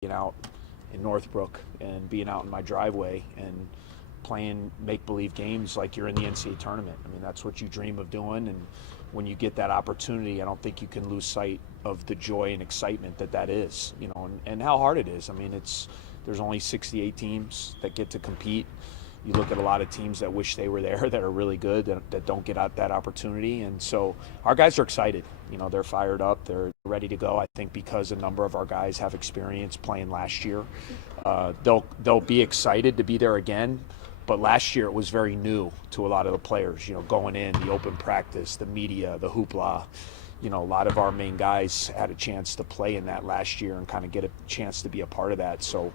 being out in Northbrook and being out in my driveway and playing make-believe games like you're in the NCAA tournament. I mean, that's what you dream of doing, and when you get that opportunity, I don't think you can lose sight of the joy and excitement that is, and how hard it is. I mean, there's only 68 teams that get to compete. You look at a lot of teams that wish they were there, that are really good, that don't get out that opportunity. And so our guys are excited. They're fired up. They're ready to go. I think because a number of our guys have experience playing last year, they'll be excited to be there again. But last year it was very new to a lot of the players, going in, the open practice, the media, the hoopla. A lot of our main guys had a chance to play in that last year and kind of get a chance to be a part of that. So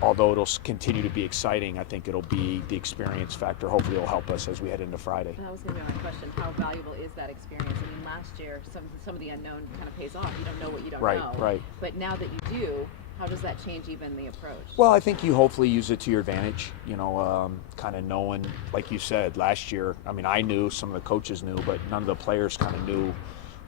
although it'll continue to be exciting, I think it'll be the experience factor. Hopefully it'll help us as we head into Friday. That was going to be my question. How valuable is that experience? I mean, last year, some of the unknown kind of pays off. You don't know what you don't know. Right. But now that you do, how does that change even the approach? Well, I think you hopefully use it to your advantage, kind of knowing, like you said, last year, I mean, I knew, some of the coaches knew, but none of the players kind of knew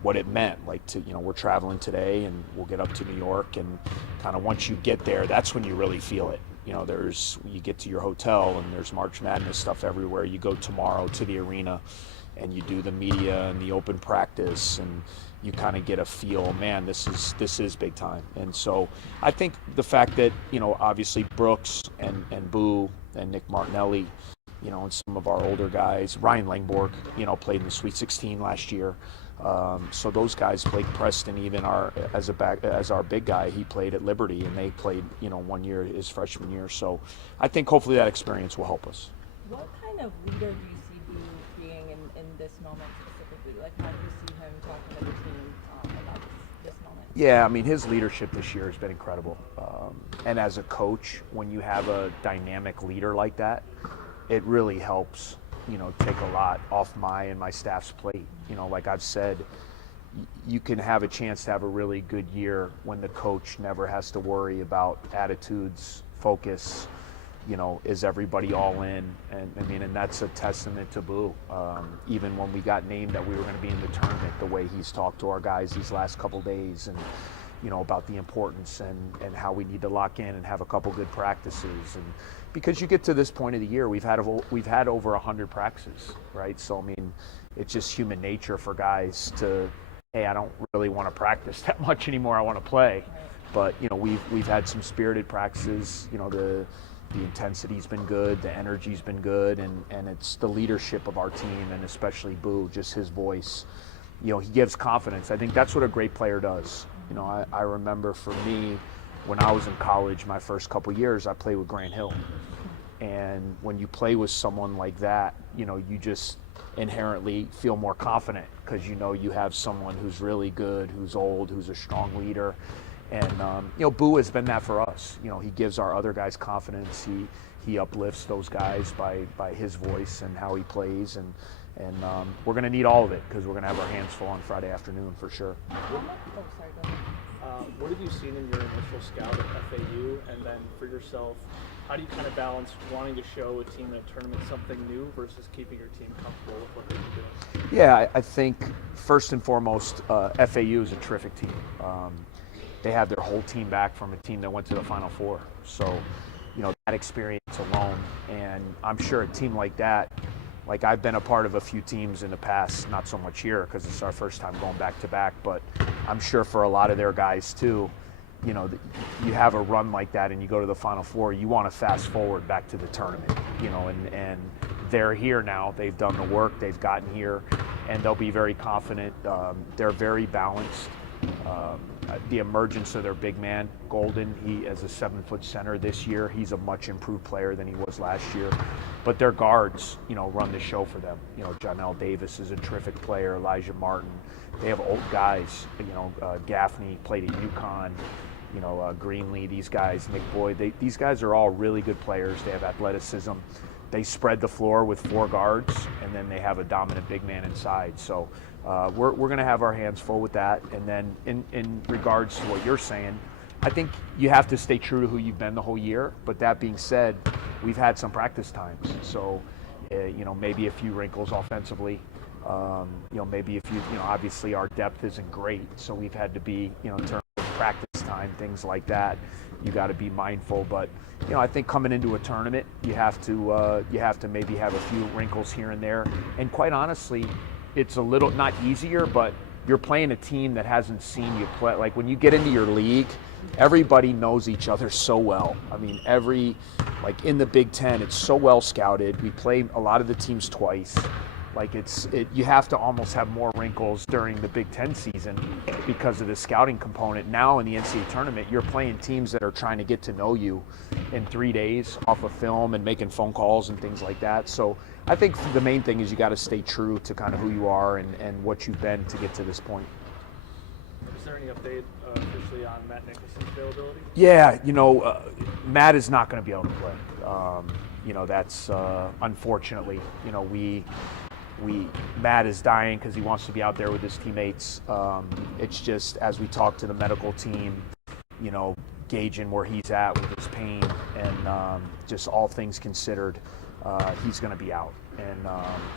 what it meant. Like, we're traveling today and we'll get up to New York, and kind of once you get there, that's when you really feel it. You get to your hotel and there's March Madness stuff everywhere. You go tomorrow to the arena and you do the media and the open practice, and you kind of get a feel, man, this is big time. And so I think the fact that, obviously Brooks and Boo and Nick Martinelli, and some of our older guys, Ryan Langborg, played in the Sweet 16 last year. So those guys, Blake Preston, even as our big guy, he played at Liberty, and they played 1 year his freshman year. So I think hopefully that experience will help us. What kind of leader do you see Boo being in this moment specifically? Like, how do you see him talking to the team about this moment? Yeah, I mean, his leadership this year has been incredible. And as a coach, when you have a dynamic leader like that, it really helps, take a lot off my and my staff's plate. Like I've said, you can have a chance to have a really good year when the coach never has to worry about attitudes, focus, is everybody all in? And I mean, and that's a testament to Boo. Even when we got named that we were going to be in the tournament, the way he's talked to our guys these last couple days, and about the importance and how we need to lock in and have a couple good practices. And because you get to this point of the year, we've had over 100 practices, right? So I mean, it's just human nature for guys to, hey, I don't really want to practice that much anymore. I want to play. But we've had some spirited practices. The intensity's been good, the energy's been good, and it's the leadership of our team, and especially Boo, just his voice. He gives confidence. I think that's what a great player does. I remember for me, when I was in college, my first couple years, I played with Grant Hill. And when you play with someone like that, you just inherently feel more confident because you have someone who's really good, who's old, who's a strong leader. And Boo has been that for us. He gives our other guys confidence. He uplifts those guys by his voice and how he plays, and we're going to need all of it because we're going to have our hands full on Friday afternoon for sure. What have you seen in your initial scout at FAU, and then for yourself, how do you kind of balance wanting to show a team in a tournament something new versus keeping your team comfortable with what they're doing? Yeah, I think first and foremost, FAU is a terrific team. They have their whole team back from a team that went to the Final Four. So, that experience alone, and I'm sure a team like that, like I've been a part of a few teams in the past, not so much here because it's our first time going back to back, but I'm sure for a lot of their guys too, you have a run like that and you go to the Final Four, you want to fast forward back to the tournament, and they're here now. They've done the work, they've gotten here, and they'll be very confident. They're very balanced. The emergence of their big man, Golden, he as a 7-foot center this year, he's a much improved player than he was last year. But their guards, run the show for them. Janelle Davis is a terrific player, Elijah Martin. They have old guys, Gaffney played at UConn, Greenlee, these guys, Nick Boyd, these guys are all really good players. They have athleticism. They spread the floor with 4 guards, and then they have a dominant big man inside. So we're going to have our hands full with that. And then in regards to what you're saying, I think you have to stay true to who you've been the whole year. But that being said, we've had some practice times. So, maybe a few wrinkles offensively. Maybe if obviously our depth isn't great. So we've had to be, in terms of practice time, things like that, you got to be mindful. But I think coming into a tournament, you have to maybe have a few wrinkles here and there. And quite honestly, it's a little not easier, but you're playing a team that hasn't seen you play. Like when you get into your league, everybody knows each other so well. I mean, like in the Big Ten, it's so well scouted. We play a lot of the teams twice. Like you have to almost have more wrinkles during the Big Ten season because of the scouting component. Now in the NCAA tournament, you're playing teams that are trying to get to know you in 3 days off of film and making phone calls and things like that. So I think the main thing is you got to stay true to kind of who you are and what you've been to get to this point. Is there any update officially on Matt Nicholson's availability? Yeah, Matt is not going to be able to play. That's unfortunately, Matt is dying because he wants to be out there with his teammates. It's just as we talk to the medical team, gauging where he's at with his pain, and just all things considered, he's going to be out. And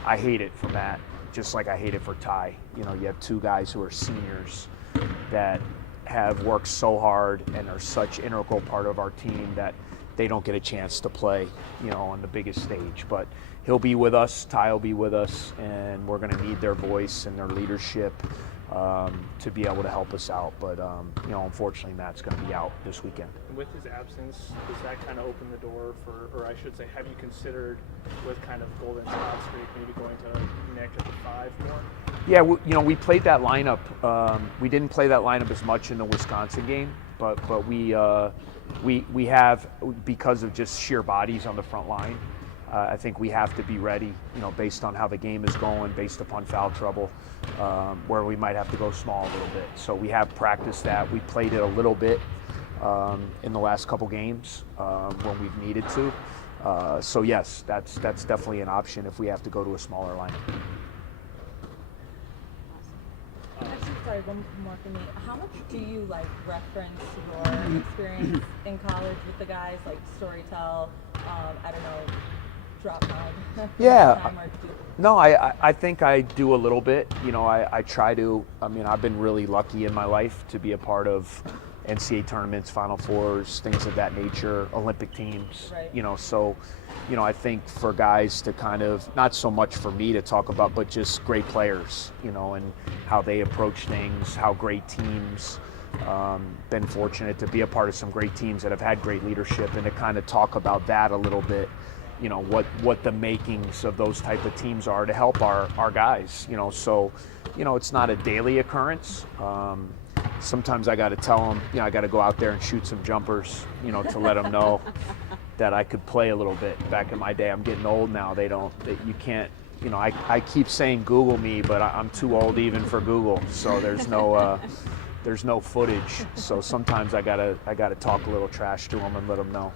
I hate it for Matt, just like I hate it for Ty. You have two guys who are seniors that have worked so hard and are such integral part of our team that they don't get a chance to play, on the biggest stage. But he'll be with us, Ty will be with us, and we're going to need their voice and their leadership to be able to help us out. But, unfortunately, Matt's going to be out this weekend. And with his absence, does that kind of open the door for, or I should say, have you considered with kind of Golden spot streak maybe going to Nick at the 5 more? Yeah, we played that lineup. We didn't play that lineup as much in the Wisconsin game, but we have, because of just sheer bodies on the front line, I think we have to be ready, based on how the game is going, based upon foul trouble, where we might have to go small a little bit. So we have practiced that. We played it a little bit in the last couple games when we've needed to. So yes, that's definitely an option if we have to go to a smaller lineup. Actually, sorry, one more for me. How much do you reference your experience in college with the guys, like Storytell, I don't know, drop down? Yeah. No, I think I do a little bit. I try to. I mean, I've been really lucky in my life to be a part of NCAA tournaments, Final Fours, things of that nature, Olympic teams. Right. So, I think for guys to kind of, not so much for me to talk about, but just great players, and how they approach things, how great teams, been fortunate to be a part of some great teams that have had great leadership, and to kind of talk about that a little bit, what the makings of those type of teams are to help our guys, so, it's not a daily occurrence. Sometimes I got to tell them, I got to go out there and shoot some jumpers, to let them know that I could play a little bit. Back in my day, I'm getting old now. You can't, I keep saying Google me, but I'm too old even for Google. So there's no footage. So sometimes I gotta talk a little trash to them and let them know.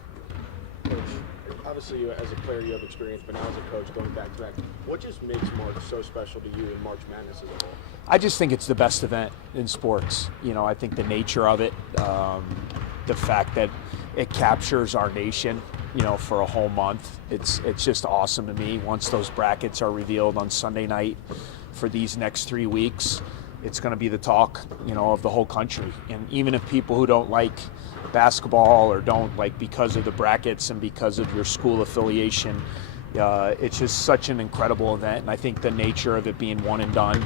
Obviously, as a player, you have experience, but now as a coach, going back to back, what just makes March so special to you in March Madness as a whole? I just think it's the best event in sports. I think the nature of it, the fact that it captures our nation, for a whole month. It's just awesome to me. Once those brackets are revealed on Sunday night for these next 3 weeks, it's going to be the talk, of the whole country. And even if people who don't like basketball or don't like because of the brackets and because of your school affiliation, it's just such an incredible event. And I think the nature of it being one and done,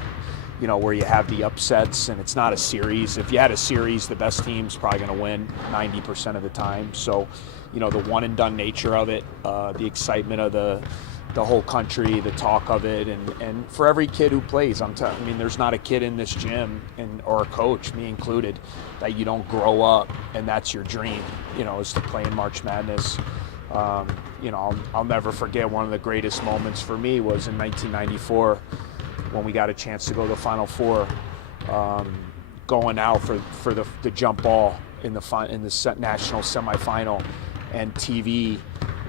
where you have the upsets and it's not a series. If you had a series, the best team's probably going to win 90% of the time. So, the one and done nature of it, the excitement of the whole country, the talk of it, and for every kid who plays, there's not a kid in this gym, or a coach, me included, that you don't grow up and that's your dream, is to play in March Madness. I'll never forget one of the greatest moments for me was in 1994 when we got a chance to go to the Final Four, going out for the jump ball in the national semifinal, and TV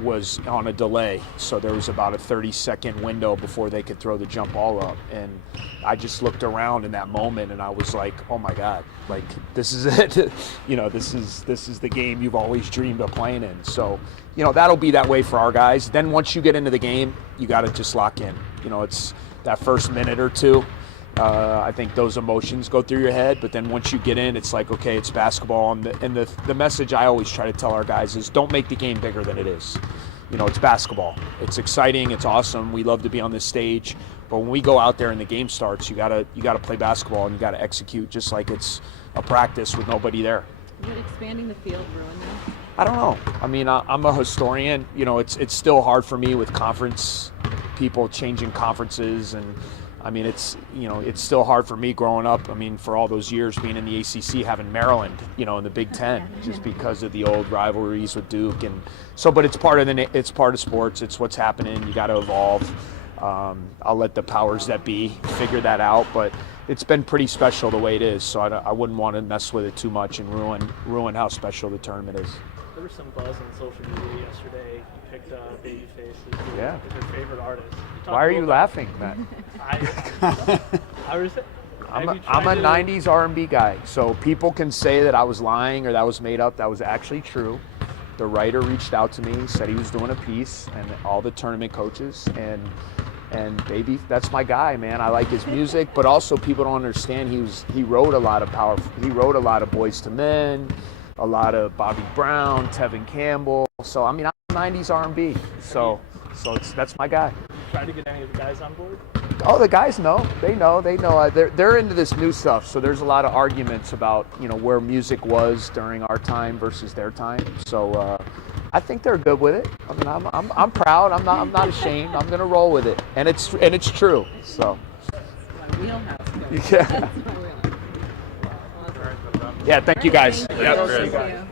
was on a delay, so there was about a 30-second window before they could throw the jump ball up, and I just looked around in that moment and I was like, oh my God, like this is it. This is the game you've always dreamed of playing in. So that'll be that way for our guys. Then once you get into the game, you got to just lock in. It's that first minute or two, I think those emotions go through your head, but then once you get in, it's like, okay, it's basketball. And the message I always try to tell our guys is don't make the game bigger than it is. You know, it's basketball. It's exciting. It's awesome. We love to be on this stage. But when we go out there and the game starts, you gotta play basketball and you gotta execute just like it's a practice with nobody there. Would expanding the field ruin that? I don't know. I mean, I'm a historian. You know, it's still hard for me with conference people changing conferences, and I mean, it's still hard for me growing up. I mean, for all those years being in the ACC, having Maryland, you know, in the Big Ten, just because of the old rivalries with Duke, and so. But it's part of sports. It's what's happening. You got to evolve. I'll let the powers that be figure that out, but it's been pretty special the way it is. So I wouldn't want to mess with it too much and ruin how special the tournament is. There was some buzz on social media yesterday. You picked Babyface as Yeah. your favorite artist. Why are you laughing, Matt? I was. I'm a 90s R&B guy, so people can say that I was lying or that was made up. That was actually true. The writer reached out to me, said he was doing a piece, and all the tournament coaches, and Baby, that's my guy, man. I like his music, but also people don't understand he wrote a lot of Boyz II Men, a lot of Bobby Brown, Tevin Campbell. So I mean, I'm 90s R&B, so that's my guy. Try to get any of the guys on board? Oh, the guys know. They know. They're into this new stuff. So there's a lot of arguments about, you know, where music was during our time versus their time. So I think they're good with it. I mean, I'm proud. I'm not ashamed. I'm gonna roll with it, and it's true. So. My wheelhouse. Yeah. That's my wheelhouse. Yeah. Thank you guys. Thank you. Yep. Thank you.